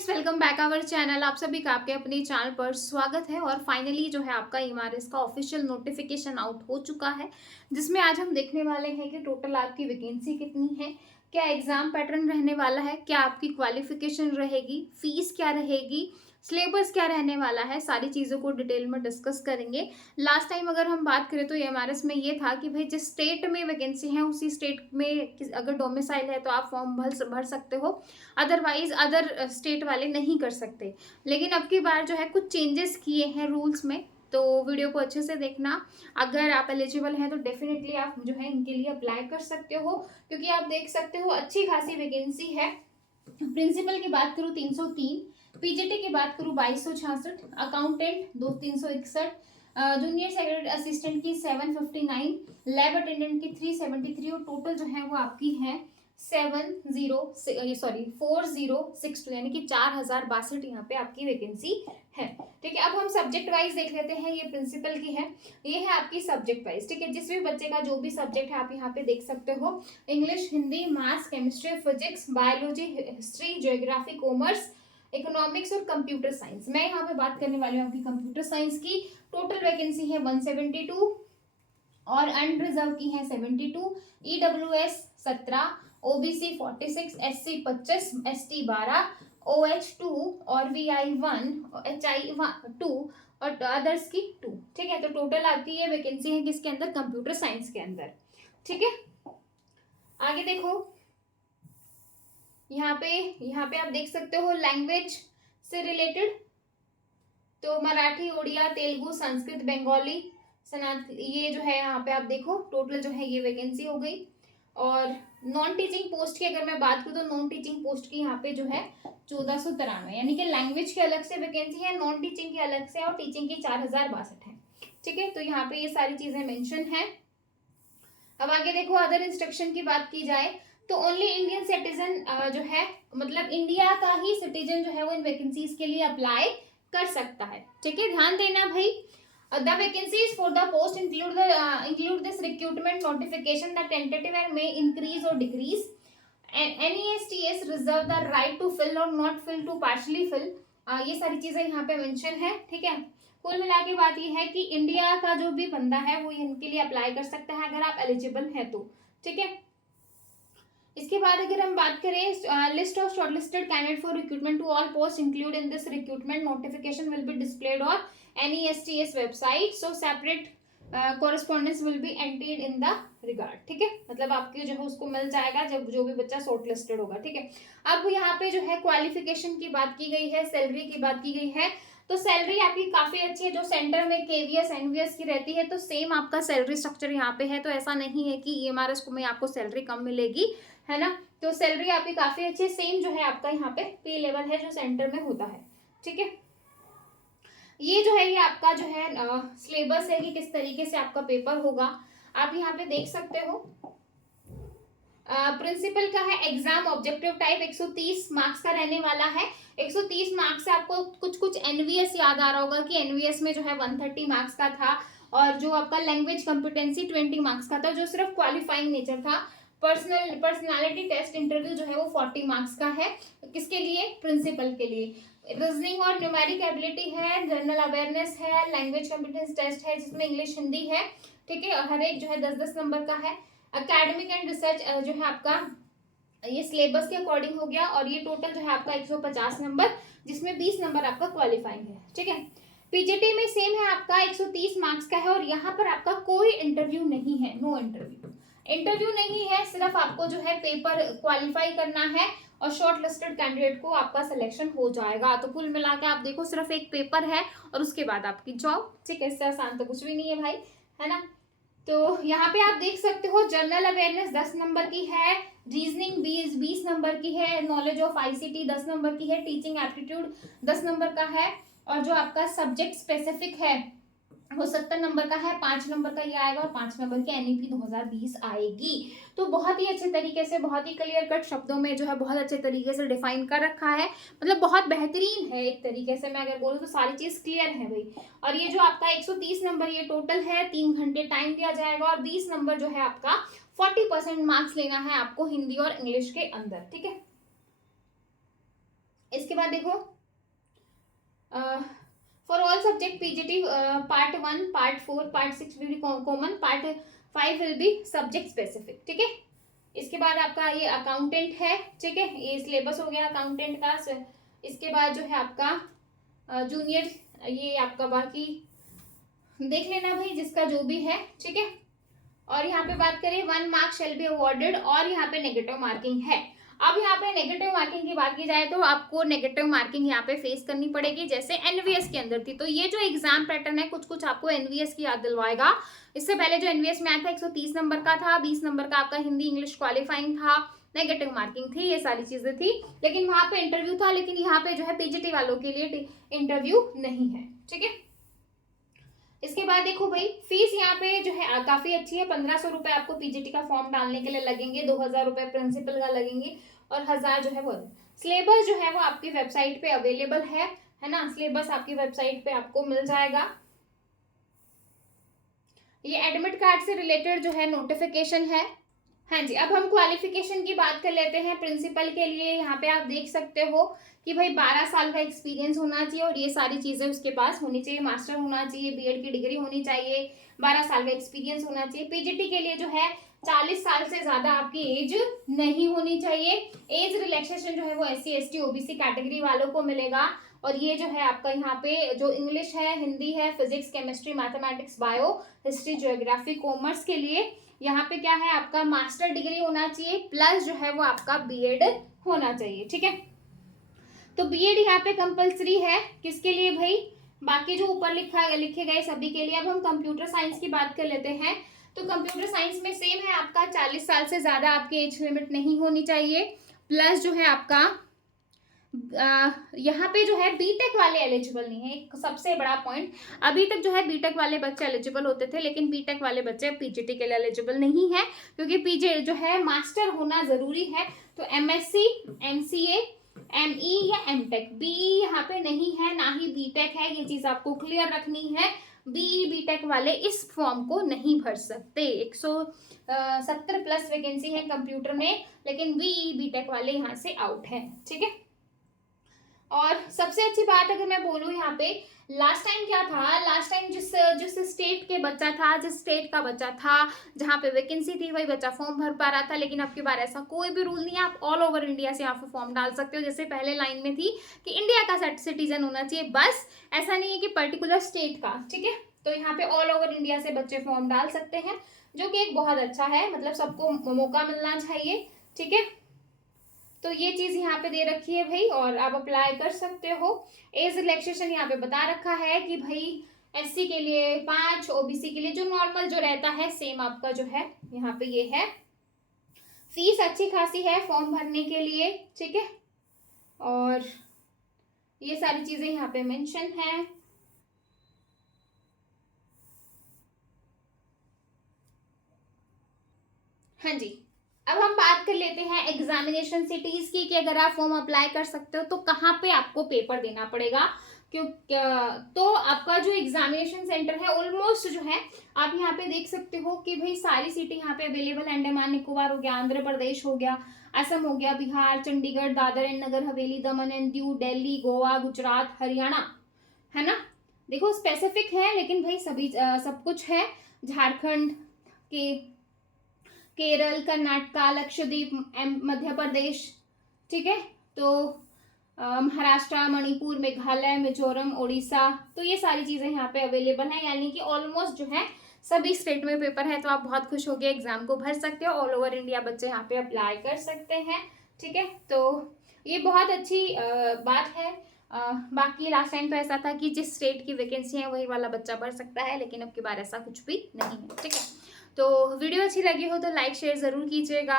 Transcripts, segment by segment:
Friends, welcome back our channel. आप सभी का आपके अपने चैनल पर स्वागत है। और फाइनली जो है आपका एमआरएस का ऑफिशियल नोटिफिकेशन आउट हो चुका है, जिसमें आज हम देखने वाले हैं कि टोटल आपकी वैकेंसी कितनी है, क्या एग्जाम पैटर्न रहने वाला है, क्या आपकी क्वालिफिकेशन रहेगी, फीस क्या रहेगी, सिलेबस क्या रहने वाला है, सारी चीज़ों को डिटेल में डिस्कस करेंगे। लास्ट टाइम अगर हम बात करें तो एमआरएस में ये था कि भाई जिस स्टेट में वैकेंसी है उसी स्टेट में अगर डोमिसाइल है तो आप फॉर्म भर सकते हो, अदरवाइज अदर स्टेट वाले नहीं कर सकते। लेकिन अब की बार जो है कुछ चेंजेस किए हैं रूल्स में, तो वीडियो को अच्छे से देखना। अगर आप एलिजिबल हैं तो डेफिनेटली आप जो है इनके लिए अप्लाई कर सकते हो, क्योंकि आप देख सकते हो अच्छी खासी वैकेंसी है। प्रिंसिपल की बात करूँ 303, पीजीटी की बात करूँ 2266, अकाउंटेंट 361, जूनियर सेक्रेटरी असिस्टेंट की 759, लैब अटेंडेंट की 373 और टोटल जो है वो आपकी है 4062, यानी कि 4062 यहाँ पे आपकी वैकेंसी है। ठीक है, अब हम सब्जेक्ट वाइज देख लेते हैं। ये प्रिंसिपल की है, ये है आपकी सब्जेक्ट वाइज। ठीक है, जिस भी बच्चे का जो भी सब्जेक्ट है आप यहाँ पे देख सकते हो, English, Hindi, maths, chemistry, physics, biology, history, geography, commerce, economics और कंप्यूटर साइंस। मैं यहाँ पे बात करने वाली हूँ आपकी कंप्यूटर साइंस की। टोटल वैकेंसी है 172 और अनरिजर्व की है 72, EWS 17, OBC 46, SC 25, ST 12, OH 2 और वीआई 1, एचआई 2 और अदर्स की 2। ठीक है, तो टोटल आपकी ये वैकेंसी है किसके अंदर, कंप्यूटर साइंस के अंदर। ठीक है, आगे देखो, यहाँ पे आप देख सकते हो लैंग्वेज से रिलेटेड, तो मराठी, उड़िया, तेलुगु, संस्कृत, बंगाली, ये जो है यहाँ पे आप देखो टोटल जो है ये वैकेंसी हो गई। और नॉन टीचिंग पोस्ट की अगर मैं बात करूँ तो नॉन टीचिंग पोस्ट की यहाँ पे जो है 1493, यानी कि लैंग्वेज की अलग से वैकेंसी है, नॉन टीचिंग की अलग से, और टीचिंग की 4062 है। ठीक है, तो यहाँ पे ये सारी चीजें मेंशन है। अब आगे देखो, अदर इंस्ट्रक्शन की बात की जाए तो ओनली इंडियन सिटीजन जो है, मतलब इंडिया का ही सिटीजन जो है वो इन वैकेंसीज के लिए अप्लाई कर सकता है। ठीक है, ध्यान देना भाई। The vacancies for the post include this recruitment notification. The tentative and may increase or decrease. And NESTS reserve the right to fill or not fill to partially fill. ये सारी चीजें यहाँ पे मेंशन है। ठीक है, कुल मिला के बात ये है कि इंडिया का जो भी बंदा है वो इनके लिए अप्लाई कर सकता है अगर आप एलिजिबल है तो। ठीक है, इसके बाद अगर हम बात करें, list of shortlisted candidate for recruitment to all post include in this recruitment notification will be displayed on NESTS website, so separate correspondence will be entertained in the regard. ठीक है, मतलब आपके जो है उसको मिल जाएगा जब जो भी बच्चा शॉर्ट लिस्टेड होगा। ठीक है, अब यहाँ पे जो है क्वालिफिकेशन की बात की गई है, सैलरी की बात की गई है। तो सैलरी आपकी काफी अच्छी है, जो सेंटर में केवीएस एनवीएस की रहती है तो सेम आपका सैलरी स्ट्रक्चर यहाँ पे है। तो ऐसा नहीं है कि एमआरएस को में आपको सैलरी कम मिलेगी, है ना। तो सैलरी आपकी काफी अच्छी है, सेम जो है आपका यहाँ पे पे लेवल है जो सेंटर में होता है। ठीक है, ये जो है ये आपका जो है सिलेबस है कि किस तरीके से आपका पेपर होगा, आप यहाँ पे देख सकते हो। प्रिंसिपल का है एग्जाम ऑब्जेक्टिव टाइप, 130 मार्क्स का रहने वाला है। 130 मार्क्स से आपको कुछ कुछ एनवीएस याद आ रहा होगा कि एनवीएस में जो है 130 मार्क्स का था, और जो आपका लैंग्वेज कॉम्पिटेंसी 20 मार्क्स का था जो सिर्फ क्वालिफाइंग नेचर था। पर्सनालिटी टेस्ट इंटरव्यू जो है वो 40 मार्क्स का है, किसके लिए, प्रिंसिपल के लिए। रीजनिंग और न्यूमेरिक एबिलिटी है, जनरल अवेयरनेस है, लैंग्वेज कॉम्पिटेंस टेस्ट है जिसमें इंग्लिश, हिंदी है। ठीक है, हर एक जो है 10-10 नंबर का है। एकेडमिक एंड रिसर्च जो है आपका ये सिलेबस के अकॉर्डिंग हो गया, और ये टोटल जो है आपका 150 नंबर, जिसमें 20 नंबर आपका क्वालिफाइंग है। ठीक है, पीजीटी में सेम है आपका 130 मार्क्स का है, और यहाँ पर आपका कोई इंटरव्यू नहीं है, नो इंटरव्यू नहीं है, सिर्फ आपको जो है पेपर क्वालिफाई करना है और शॉर्ट लिस्टेड कैंडिडेट को आपका सिलेक्शन हो जाएगा। तो कुल मिला के आप देखो सिर्फ एक पेपर है और उसके बाद आपकी जॉब। ठीक है, इससे आसान तो कुछ भी नहीं है भाई, है ना। तो यहाँ पे आप देख सकते हो जनरल अवेयरनेस 10 नंबर की है, रीजनिंग 20 नंबर की है, नॉलेज ऑफ आईसीटी 10 नंबर की है, टीचिंग एप्टीट्यूड 10 नंबर का है, और जो आपका सब्जेक्ट स्पेसिफिक है वो 70 नंबर का है, 5 नंबर का ये आएगा, और 5 नंबर की एनईपी 2020 आएगी। तो बहुत ही अच्छे तरीके से, बहुत ही क्लियर कट शब्दों में जो है बहुत अच्छे तरीके से डिफाइन कर रखा है, मतलब बहुत बेहतरीन है एक तरीके से। मैं अगर बोलूँ तो सारी चीज क्लियर है भाई। और ये जो आपका 130 नंबर ये टोटल है, 3 घंटे टाइम दिया जाएगा, और 20 नंबर जो है आपका 40% मार्क्स लेना है आपको हिंदी और इंग्लिश के अंदर। ठीक है, इसके बाद देखो for all subject PGT part 1, part 4, part 6 will be common, part 5 will be subject specific, ठीक है। इसके बाद आपका ये अकाउंटेंट है, ठीक है, ये सिलेबस हो गया अकाउंटेंट का। इसके बाद जो है आपका जूनियर, ये आपका बाकी देख लेना भाई जिसका जो भी है, ठीक है। और यहाँ पे बात करें 1 मार्क शेल बी अवॉर्डेड, और यहाँ पे नेगेटिव मार्किंग है। अब यहाँ पे नेगेटिव मार्किंग की बात की जाए तो आपको नेगेटिव मार्किंग यहाँ पे फेस करनी पड़ेगी, जैसे एनवीएस के अंदर थी। तो ये जो एग्जाम पैटर्न है कुछ कुछ आपको एनवीएस की याद दिलवाएगा। इससे पहले जो एनवीएस में आया था 130 नंबर का था, 20 नंबर का आपका हिंदी इंग्लिश क्वालिफाइंग था, नेगेटिव मार्किंग थी, ये सारी चीजें थी। लेकिन वहां पे इंटरव्यू था, लेकिन यहाँ पे जो है पीजीटी वालों के लिए इंटरव्यू नहीं है, ठीक है। इसके बाद देखो भाई फीस यहाँ पे जो है काफी अच्छी है। 1500 रुपए आपको पीजीटी का फॉर्म डालने के लिए लगेंगे, 2000 रुपए प्रिंसिपल का लगेंगे, और 1000 जो है वो सिलेबस जो है वो आपकी वेबसाइट पे अवेलेबल है ना। सिलेबस आपकी वेबसाइट पे आपको मिल जाएगा। ये एडमिट कार्ड से रिलेटेड जो है नोटिफिकेशन है। हाँ जी, अब हम क्वालिफिकेशन की बात कर लेते हैं। प्रिंसिपल के लिए यहाँ पे आप देख सकते हो कि भाई 12 साल का एक्सपीरियंस होना चाहिए, और ये सारी चीजें उसके पास होनी चाहिए। मास्टर होना चाहिए, बीएड की डिग्री होनी चाहिए, 12 साल का एक्सपीरियंस होना चाहिए। पीजीटी के लिए जो है 40 साल से ज्यादा आपकी एज नहीं होनी चाहिए। एज रिलैक्सेशन जो है वो SC ST OBC कैटेगरी वालों को मिलेगा। और ये जो है आपका यहाँ पे जो इंग्लिश है, हिंदी है, physics, chemistry, mathematics, bio, history, geography, commerce के लिए यहाँ पे क्या है आपका मास्टर डिग्री होना चाहिए, प्लस जो है वो आपका बीएड होना चाहिए, ठीक है। तो बीएड यहाँ पे कंपलसरी है किसके लिए भाई, बाकी जो ऊपर लिखे गए सभी के लिए। अब हम कंप्यूटर साइंस की बात कर लेते हैं। तो कंप्यूटर साइंस में सेम है आपका 40 साल से ज्यादा आपकी एज लिमिट नहीं होनी चाहिए, प्लस जो है आपका यहाँ पे जो है बीटेक वाले एलिजिबल नहीं है। एक सबसे बड़ा पॉइंट, अभी तक जो है बीटेक वाले बच्चे एलिजिबल होते थे, लेकिन बीटेक वाले बच्चे पीजीटी के लिए एलिजिबल नहीं है, क्योंकि पीजी जो है मास्टर होना जरूरी है। तो एमएससी, एमसीए, एमई या एमटेक, बीई यहाँ पे नहीं है, ना ही बीटेक है, ये चीज आपको क्लियर रखनी है। बीई बीटेक वाले इस फॉर्म को नहीं भर सकते। 170 प्लस वैकेंसी है कंप्यूटर में, लेकिन बीई बीटेक वाले यहाँ से आउट है, ठीक है। और सबसे अच्छी बात अगर मैं बोलूँ यहाँ पे, लास्ट टाइम क्या था, लास्ट टाइम जिस स्टेट के बच्चा था, जिस स्टेट का बच्चा था जहाँ पे वैकेंसी थी, वही बच्चा फॉर्म भर पा रहा था। लेकिन अब की बार ऐसा कोई भी रूल नहीं है, आप ऑल ओवर इंडिया से यहाँ पे फॉर्म डाल सकते हो। जैसे पहले लाइन में थी कि इंडिया का सिटीजन होना चाहिए, बस ऐसा नहीं है कि पर्टिकुलर स्टेट का, ठीक है। तो यहाँ पे ऑल ओवर इंडिया से बच्चे फॉर्म डाल सकते हैं, जो कि एक बहुत अच्छा है, मतलब सबको मौका मिलना चाहिए, ठीक है। तो ये चीज यहाँ पे दे रखी है भाई, और आप अप्लाई कर सकते हो। एज रिलैक्सेशन यहाँ पे बता रखा है कि भाई एससी के लिए 5, ओबीसी के लिए जो नॉर्मल जो रहता है सेम आपका जो है यहाँ पे ये है। फीस अच्छी खासी है फॉर्म भरने के लिए, ठीक है। और ये सारी चीजें यहाँ पे मेंशन है। हाँ जी, अब हम बात कर लेते हैं एग्जामिनेशन सिटीज की, कि अगर आप फॉर्म अप्लाई कर सकते हो तो कहाँ पे आपको पेपर देना पड़ेगा। तो आपका जो एग्जामिनेशन सेंटर है ऑलमोस्ट जो है आप यहाँ पे देख सकते हो कि भाई सारी सीटें यहाँ पे अवेलेबल। अंडमान निकोबार हो गया, आंध्र प्रदेश हो गया, असम हो गया, Bihar, Chandigarh, Dadar and Nagar Haveli, Daman and Diu, Delhi, Goa, Gujarat, Haryana, है ना। देखो स्पेसिफिक है, लेकिन भाई सभी सब कुछ है। झारखंड के, केरल, कर्नाटका, लक्षद्वीप, मध्य प्रदेश, ठीक है। तो महाराष्ट्र, मणिपुर, मेघालय, मिजोरम, उड़ीसा, तो ये सारी चीजें यहाँ पे अवेलेबल है। यानी कि ऑलमोस्ट जो है सभी स्टेट में पेपर है। तो आप बहुत खुश हो गए, एग्जाम को भर सकते हो। ऑल ओवर इंडिया बच्चे यहाँ पे अप्लाई कर सकते हैं, ठीक है। तो ये बहुत अच्छी बात है। बाकी लास्ट टाइम तो ऐसा था कि जिस स्टेट की वैकेंसी है वही वाला बच्चा भर सकता है, लेकिन अब की बार ऐसा कुछ भी नहीं है, ठीक है। तो वीडियो अच्छी लगी हो तो लाइक शेयर ज़रूर कीजिएगा।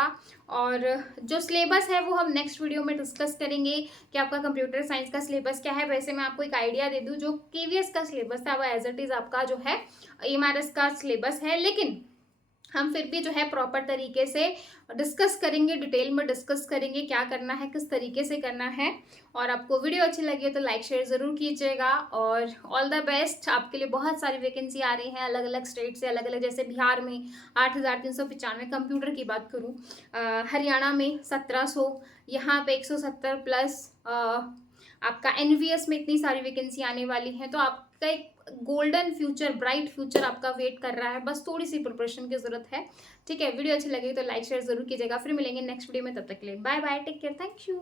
और जो सिलेबस है वो हम नेक्स्ट वीडियो में डिस्कस करेंगे कि आपका कंप्यूटर साइंस का सिलेबस क्या है। वैसे मैं आपको एक आइडिया दे दूं, जो केवीएस का सिलेबस था वो एज इट इज़ आपका जो है एमआरएस का सिलेबस है, लेकिन हम फिर भी जो है प्रॉपर तरीके से डिस्कस करेंगे, डिटेल में डिस्कस करेंगे क्या करना है, किस तरीके से करना है। और आपको वीडियो अच्छी लगी हो तो लाइक शेयर ज़रूर कीजिएगा। और ऑल द बेस्ट, आपके लिए बहुत सारी वैकेंसी आ रही हैं अलग अलग स्टेट से, अलग अलग। जैसे बिहार में 8395 कंप्यूटर की बात करूँ, हरियाणा में 1700, यहाँ पे 170 प्लस आपका एनवीएस में इतनी सारी वैकेंसी आने वाली है, तो आपका एक गोल्डन फ्यूचर, ब्राइट फ्यूचर आपका वेट कर रहा है। बस थोड़ी सी प्रिपरेशन की जरूरत है। ठीक है, वीडियो अच्छी लगी तो लाइक शेयर जरूर कीजिएगा। फिर मिलेंगे नेक्स्ट वीडियो में, तब तक के लिए bye bye, take care, thank you.